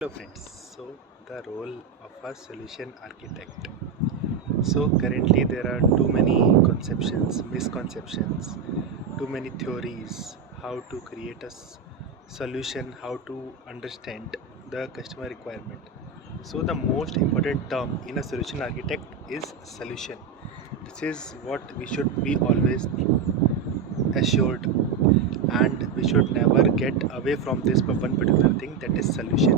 Hello friends, the role of a solution architect. So currently there are too many conceptions, misconceptions, too many theories how to create a solution, how to understand the customer requirement. So the most important term in a solution architect is solution. This is what we should be always assured, and we should never get away from this one particular thing, that is solution.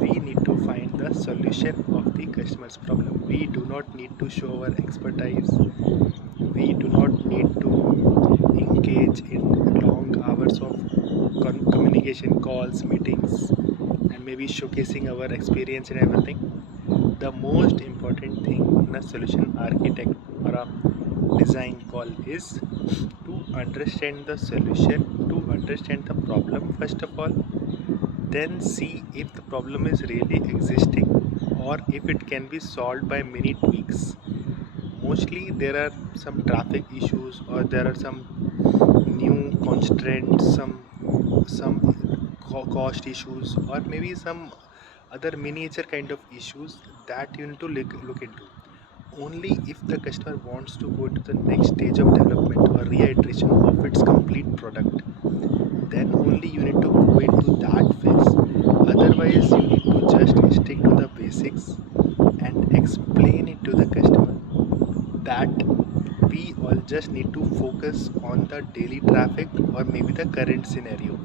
We need to find the solution of the customer's problem. We do not need to show our expertise. We do not need to engage in long hours of communication calls, meetings, and maybe showcasing our experience and everything. The most important thing in a solution architect or a design call is to understand the solution, to understand the problem first of all, then see if the problem is really existing or if it can be solved by many tweaks. Mostly there are some traffic issues, or there are some new constraints, some cost issues, or maybe some other miniature kind of issues that you need to look into. Only if the customer wants to go to the next stage of development or reiteration of its complete product, then only you need to go into that phase. Otherwise you need to just stick to the basics and explain it to the customer that we all just need to focus on the daily traffic or maybe the current scenario,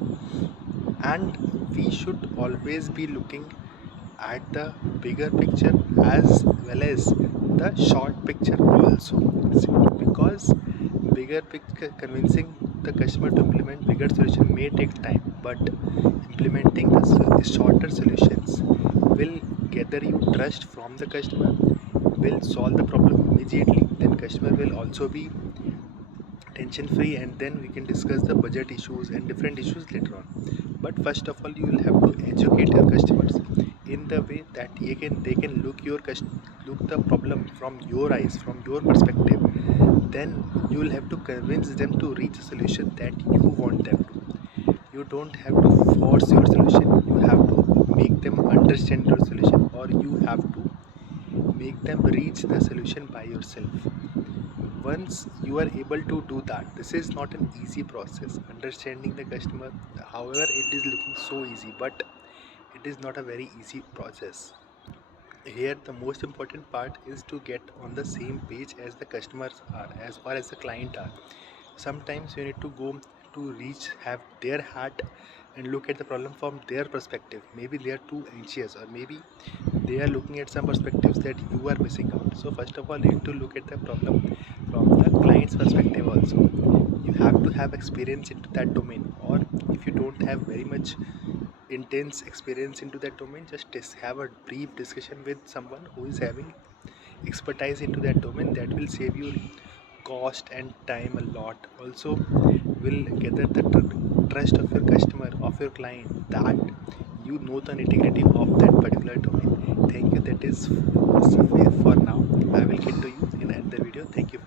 and we should always be looking at the bigger picture as well as the short picture also. Because bigger picture, convincing the customer to implement bigger solution may take time, but implementing the shorter solutions will gather you trust from the customer, will solve the problem immediately, then customer will also be tension free, and then we can discuss the budget issues and different issues later on. But first of all, you will have to educate your customers in the way that they can look the problem from your eyes, from your perspective. Then you will have to convince them to reach a solution that you want them to. You don't have to force your solution, you have to make them understand your solution, or you have to make them reach the solution by yourself. Once you are able to do that, this is not an easy process, understanding the customer. However, it is looking so easy, but it is not a very easy process. Here the most important part is to get on the same page as the customers are, as far as the client are. Sometimes you need to go to reach, have their hat, and look at the problem from their perspective. Maybe they are too anxious, or maybe they are looking at some perspectives that you are missing out. So first of all, you need to look at the problem from the client's perspective also. You have to have experience into that domain, or if you don't have very much intense experience into that domain, just have a brief discussion with someone who is having expertise into that domain. That will save you cost and time a lot. Also will gather the trust of your customer, of your client, that you know the nitty-gritty of that particular domain. Thank you. That is suffice for now. I will get to you in another video. Thank you.